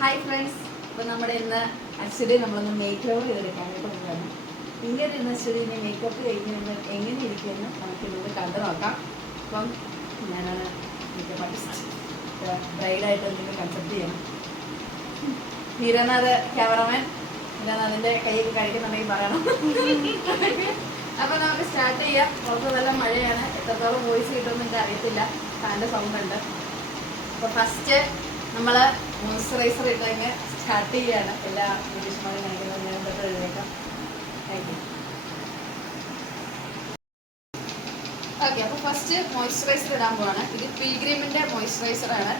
Hi friends അപ്പോൾ നമ്മുടെ ഇന്ന് അശ്വതി നമ്മളൊന്ന് മേക്ക് ഓവർ ചെയ്തെടുക്കാനായിട്ട് പോവുകയാണ് ഇങ്ങനെ ഇന്ന് അശ്വതി ഇനി മേക്കപ്പ് കഴിഞ്ഞ് എങ്ങനെ ഇരിക്കുമെന്ന് നമുക്ക് ഇന്നത് കണ്ടു നോക്കാം. അപ്പം ഞാനാണ് മേക്കപ്പ് ആർട്ടിസ്റ്റ് ബ്രൈഡായിട്ട് എന്തെങ്കിലും കൺസെപ്റ്റ് ചെയ്യണം. നീരനാഥ് ക്യാമറമാൻ നീരനാഥിന്റെ കൈയൊക്കെ കഴിക്കുന്നുണ്ടെങ്കിൽ പറയണം. അപ്പോൾ നമുക്ക് സ്റ്റാർട്ട് ചെയ്യാം. പുറത്ത് നല്ല മഴയാണ്. എത്രത്തോളം വോയിസ് കിട്ടുമെന്ന് എനിക്ക് അറിയത്തില്ല. ഫാന്റെ സൗണ്ട് ഉണ്ട്. അപ്പോൾ ഫസ്റ്റ് നമ്മൾ മോയ്സ്ചറൈസർ ഇട്ടങ്ങ് സ്റ്റാർട്ട് ചെയ്യാണ് എല്ലാ ബ്രിട്ടീഷ്മാരും കാണിക്കുന്നത് ഞാൻ തൊട്ട് എഴുതേക്കാം താങ്ക് യു ഓക്കെ അപ്പോൾ ഫസ്റ്റ് മോയ്സ്ചറൈസർ ഇടാൻ പോവാണ്. ഇത് പിൽഗ്രീമിന്റെ ആണ്.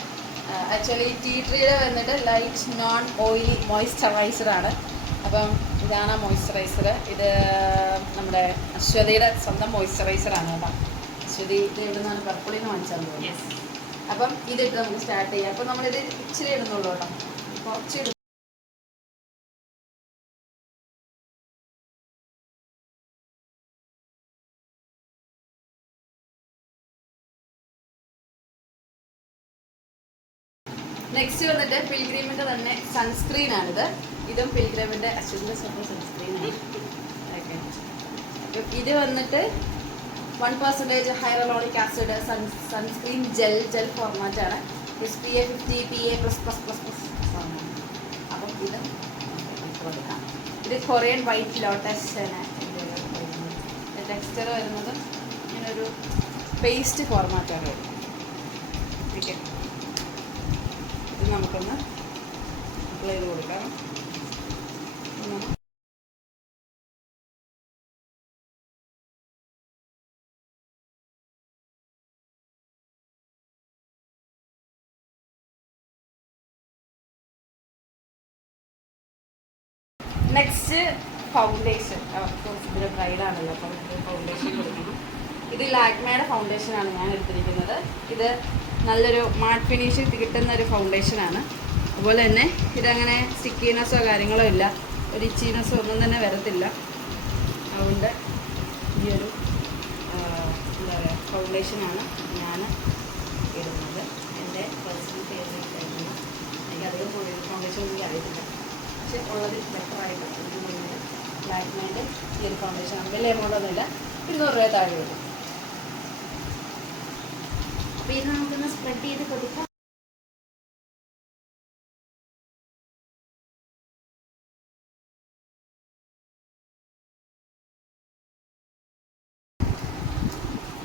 ആക്ച്വലി ടീ ട്രീയുടെ വന്നിട്ട് ലൈറ്റ് നോൺ ഓയിലി മോയ്സ്ചറൈസർ ആണ്. അപ്പം ഇതാണ് മോയ്സ്ചറൈസർ ഇത് നമ്മുടെ അശ്വതിയുടെ സ്വന്തം മോയ്സ്ചറൈസർ ആണ് കേട്ടോ. അശ്വതി ഇത് ഇവിടെ നിന്നാണ് പർപ്പിളിന്ന് വാങ്ങിച്ചാൽ അപ്പം ഇതിട്ട് നമുക്ക് സ്റ്റാർട്ട് ചെയ്യാം. അപ്പം നമ്മളിത് ഇച്ചിരി ഇടുന്നുള്ളൂ കേട്ടോ. കുറച്ച് നെക്സ്റ്റ് വന്നിട്ട് പിൽഗ്രീമിന്റെ തന്നെ സൺസ്ക്രീൻ ആണിത്. ഇതും പിൽഗ്രീമിന്റെ അശ്വതിന്റെ സ്വന്തം സൺസ്ക്രീൻ ആണ്. ഇത് വന്നിട്ട് one percentage hyaluronic acid sun sunscreen gel gel ഫോർമാറ്റാണ് S P A fifty P A plus plus plus plus അപ്പം ഇത് കൊടുക്കാം. ഇത് കൊറിയൻ വൈറ്റ് ലോട്ടസ് ടെക്സ്ചർ വരുന്നത് ഇങ്ങനൊരു പേസ്റ്റ് ഫോർമാറ്റാണ് വരുന്നത് ഓക്കെ. ഇത് നമുക്കൊന്ന് അപ്ലൈ ചെയ്ത് കൊടുക്കാം. നെക്സ്റ്റ് ഫൗണ്ടേഷൻ ഇതിന്റെ ബ്രൈഡാണല്ലോ അപ്പോൾ ഫൗണ്ടേഷൻ കൊടുക്കണം ഇത് ലാക്മയുടെ ഫൗണ്ടേഷനാണ് ഞാൻ എടുത്തിരിക്കുന്നത്. ഇത് നല്ലൊരു മാറ്റ് ഫിനിഷ് കിട്ടുന്ന ഒരു ഫൗണ്ടേഷനാണ് അതുപോലെ തന്നെ ഇതങ്ങനെ സ്റ്റിക്കിനെസ്സോ കാര്യങ്ങളോ ഇല്ല. ഒരു ഇച്ചീനെസ്സോ ഒന്നും തന്നെ വരത്തില്ല. അതുകൊണ്ട് ഈ ഒരു എന്താ പറയുക ഫൗണ്ടേഷനാണ് ഞാൻ ഇടുന്നത്. എന്റെ പേഴ്സണൽ ആയിരുന്നു. എനിക്ക് അധികം ഫൗണ്ടേഷൻ ഒന്നും അറിയത്തില്ല. പക്ഷെ ഉള്ളത് ബെറ്റർ ആയിട്ട് ബ്ലാക്ക് ഈ ഒരു ഫൗണ്ടേഷൻ വലിയ എമൗണ്ട് ഒന്നുമില്ല ഇരുന്നൂറ് രൂപ താഴെ വരും അപ്പോൾ ഇത് നമുക്കൊന്ന് സ്പ്രെഡ് ചെയ്ത് കൊടുക്കാം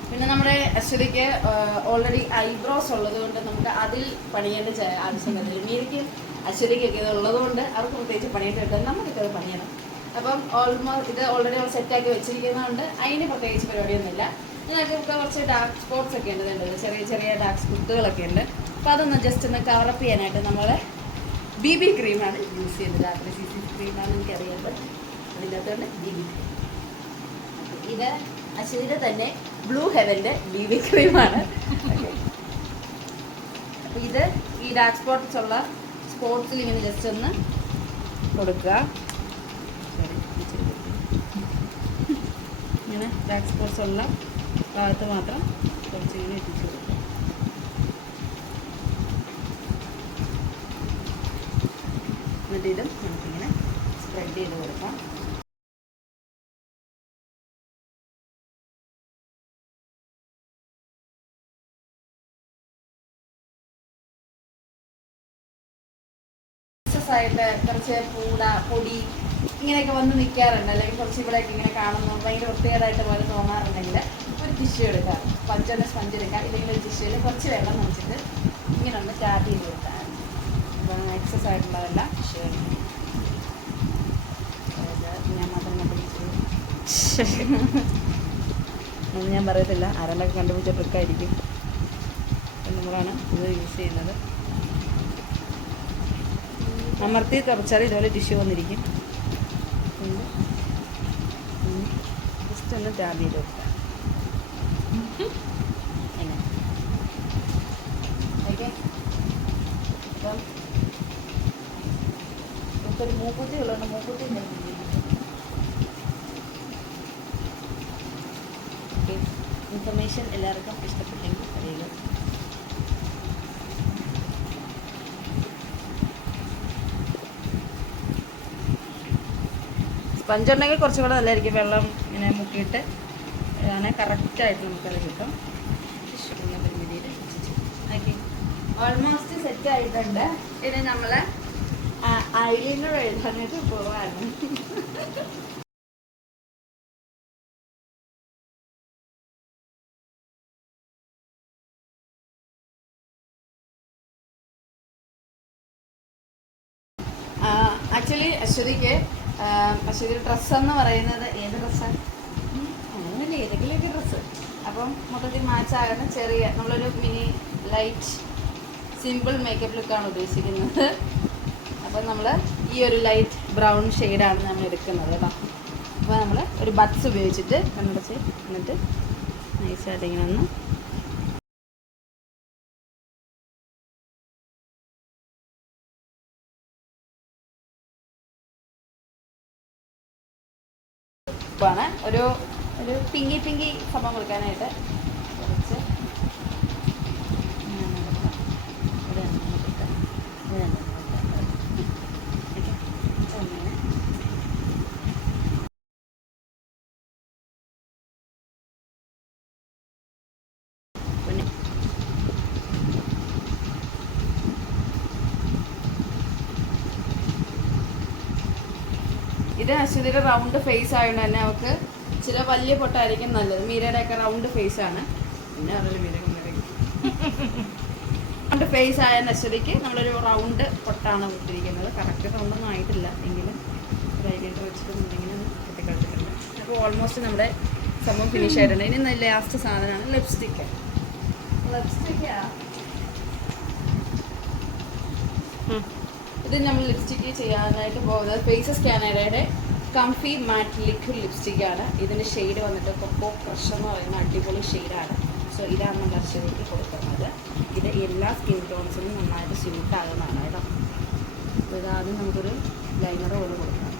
പിന്നെ നമ്മുടെ അശ്വതിക്ക് ഓൾറെഡി ഐബ്രോസ് ഉള്ളത് കൊണ്ട് നമുക്ക് അതിൽ പണിയേണ്ട ആവശ്യം വരുന്നില്ല മീരിക്ക് അശ്വതിക്കൊക്കെ ഇത് ഉള്ളതുകൊണ്ട് അവർക്ക് പ്രത്യേകിച്ച് പണിയിട്ട് കിട്ടും നമുക്കൊക്കെ അത് പണിയണം. അപ്പം ഓൾമോസ്റ്റ് ഇത് ഓൾറെഡി നമ്മൾ സെറ്റാക്കി വെച്ചിരിക്കുന്നതുകൊണ്ട് അതിന് പ്രത്യേകിച്ച് പരിപാടിയൊന്നുമില്ല. ഇപ്പോൾ കുറച്ച് ഡാർക്ക് സ്പോട്ട്സ് ഒക്കെ ഉണ്ട് ഇതുണ്ട് ചെറിയ ചെറിയ ഡാർക്ക് സ്പുട്ടുകളൊക്കെ ഉണ്ട്. അപ്പോൾ അതൊന്ന് ജസ്റ്റ് ഒന്ന് കവറപ്പ് ചെയ്യാനായിട്ട് നമ്മൾ ബി ബി ക്രീമാണ് യൂസ് ചെയ്യുന്നത്. രാത്രി സി സി ക്രീമാണ് എനിക്കറിയാത്തത്. അതിന്റെ അകത്തുകൊണ്ട് ബി ബി ക്രീം ഇത് അശ്വതിയുടെ തന്നെ ബ്ലൂ ഹെവന്റെ ബി ബി ക്രീമാണ് ഇത് ഈ ഡാർക്ക് സ്പോട്ട്സ് ഉള്ള സ്പോട്സിൽ ഇങ്ങനെ ജസ്റ്റ് ഒന്ന് കൊടുക്കുക. ഇങ്ങനെ ഡാർക്ക് സ്പോർട്സ് ഉള്ള ഭാഗത്ത് മാത്രം കുറച്ച് ഇങ്ങനെ എത്തിച്ചു കൊടുക്കുക. എന്നിട്ട് ഇതും നമുക്കിങ്ങനെ സ്പ്രെഡ് ചെയ്ത് കൊടുക്കാം. ആയിട്ട് കുറച്ച് പൂട പൊടി ഇങ്ങനെയൊക്കെ വന്ന് നിൽക്കാറുണ്ട് അല്ലെങ്കിൽ കുറച്ച് ഇവിടെയൊക്കെ ഇങ്ങനെ കാണുന്നു. ഭയങ്കര വൃത്തികേടായിട്ട് പോലെ തോന്നാറുണ്ടെങ്കിൽ ഒരു ടിഷ്യൂ എടുക്കാം. പഞ്ചൊന്ന് സ്പഞ്ച് എടുക്കാം. ഇല്ലെങ്കിൽ ഒരു ടിഷ്യൂയിൽ കുറച്ച് വെള്ളം നനച്ചിട്ട് ഇങ്ങനെ ഒന്ന് ടാപ്പ് ചെയ്ത് കൊടുക്കാം. അപ്പം എക്സസ് ആയിട്ടുള്ളതെല്ലാം ടിഷ്യൂ ഞാൻ ഞാൻ പറയത്തില്ല. ആരാണ്ടൊക്കെ കണ്ടുപിടിച്ച ട്രിക്കായിരിക്കും നമ്മളാണ് ഇത് യൂസ് ചെയ്യുന്നത്. അമർത്തി തുറച്ചാൽ ഇതുപോലെ ടിഷ്യൂ വന്നിരിക്കും. ജസ്റ്റ് ഒന്ന് ടാബ് ചെയ്ത് കൊടുക്കാം. ഒരു മൂക്കുത്തി ഉള്ളതുകൊണ്ട് മൂക്കുത്തി ഞാൻ ഇൻഫർമേഷൻ എല്ലാവർക്കും ഇഷ്ടപ്പെട്ടെങ്കിൽ സ്പഞ്ച് ഉണ്ടെങ്കിൽ കുറച്ചും കൂടെ നല്ലതായിരിക്കും. വെള്ളം ഇങ്ങനെ മുക്കിയിട്ട് അങ്ങനെ കറക്റ്റായിട്ട് നമുക്കത് കിട്ടും. ഓൾമോസ്റ്റ് സെറ്റ് ആയിട്ടുണ്ട്. ഇനി നമ്മളെ ഐലിനർ എഴുതാനായിട്ട് പോവാണ്. ആക്ച്വലി അശ്വതിക്ക് അശ്വതിയുടെ ഡ്രസ്സ് എന്ന് പറയുന്നത് ഏത് ഡ്രസ്സാണ് അങ്ങനെയല്ല ഏതെങ്കിലും ഒരു ഡ്രസ്സ് അപ്പം മൊത്തത്തിൽ മാച്ച് ആകുന്ന ചെറിയ നമ്മളൊരു മിനി ലൈറ്റ് സിമ്പിൾ മേക്കപ്പ് ലുക്കാണ് ഉദ്ദേശിക്കുന്നത്. അപ്പം നമ്മൾ ഈ ഒരു ലൈറ്റ് ബ്രൗൺ ഷെയ്ഡാണ് നമ്മൾ എടുക്കുന്നത് കേട്ടോ അപ്പോൾ നമ്മൾ ഒരു ബഡ്സ് ഉപയോഗിച്ചിട്ട് കണ്ണടച്ച് എന്നിട്ട് നൈസായിട്ട് ഇങ്ങനെ ഒന്ന് ആണ് ഒരു ഒരു പിങ്കി പിങ്കി സംഭവം കൊടുക്കാനായിട്ട് കുറച്ച് ഇങ്ങനെ കൊടുക്കാം. ഇവിടെ ഒന്ന് കൊടുക്കാം. ഇവിടെ ഒന്ന് കൊടുക്കാം. ഓക്കേ. അങ്ങനെ. പിന്നെ ഇത് അശ്വതിയുടെ റൗണ്ട് ഫേസ് ആയതുകൊണ്ട് തന്നെ അവൾക്ക് ചില വലിയ പൊട്ടായിരിക്കും നല്ലത്. മീരയുടെ ഒക്കെ റൗണ്ട് ഫേസ് ആണ്. പിന്നെ അറിയില്ല മീര റൗണ്ട് ഫേസ് ആയ അശ്വതിക്ക് നമ്മളൊരു റൗണ്ട് പൊട്ടാണ് വിട്ടിരിക്കുന്നത് കറക്റ്റ് റൗണ്ടൊന്നും ആയിട്ടില്ല. എങ്കിലും ഒരു ഐലൈനർ വെച്ചിട്ട് ഇങ്ങനെ കെട്ടിക്കളിച്ചിട്ടുണ്ട് അപ്പോൾ ഓൾമോസ്റ്റ് നമ്മുടെ സംഭവം ഫിനിഷ് ആയിട്ടുണ്ട്. ഇനി ലാസ്റ്റ് സാധനമാണ് ലിപ്സ്റ്റിക്ക് ലിപ്സ്റ്റിക്കാ ഇത് നമ്മൾ ലിപ്സ്റ്റിക്ക് ചെയ്യാനായിട്ട് പോകുന്നത് ഫേസ് കാനഡയുടെ കംഫി മാറ്റ് ലിക്വിഡ് ലിപ്സ്റ്റിക്കാണ് ഇതിന്റെ ഷെയ്ഡ് വന്നിട്ട് കൊക്കോ ഫ്രഷ് എന്ന് പറയുന്ന അടിപൊളി ഷെയ്ഡാണ് സോ ഇതാണ് നമ്മൾ അശ്വതിക്ക് കൊടുക്കുന്നത്. ഇത് എല്ലാ സ്കിൻ ടോൺസിനും നന്നായിട്ട് സ്യൂട്ട് ആകുന്നതാണ് കേട്ടോ. അപ്പോൾ ഇതാദ്യം നമുക്കൊരു ലൈനർ പോലെ കൊടുക്കാം.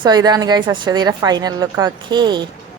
ശരിക്കും സോ ഇതാണ് ഗൈസ് അശ്വതിയുടെ ഫൈനൽ ലുക്ക് ഓക്കേ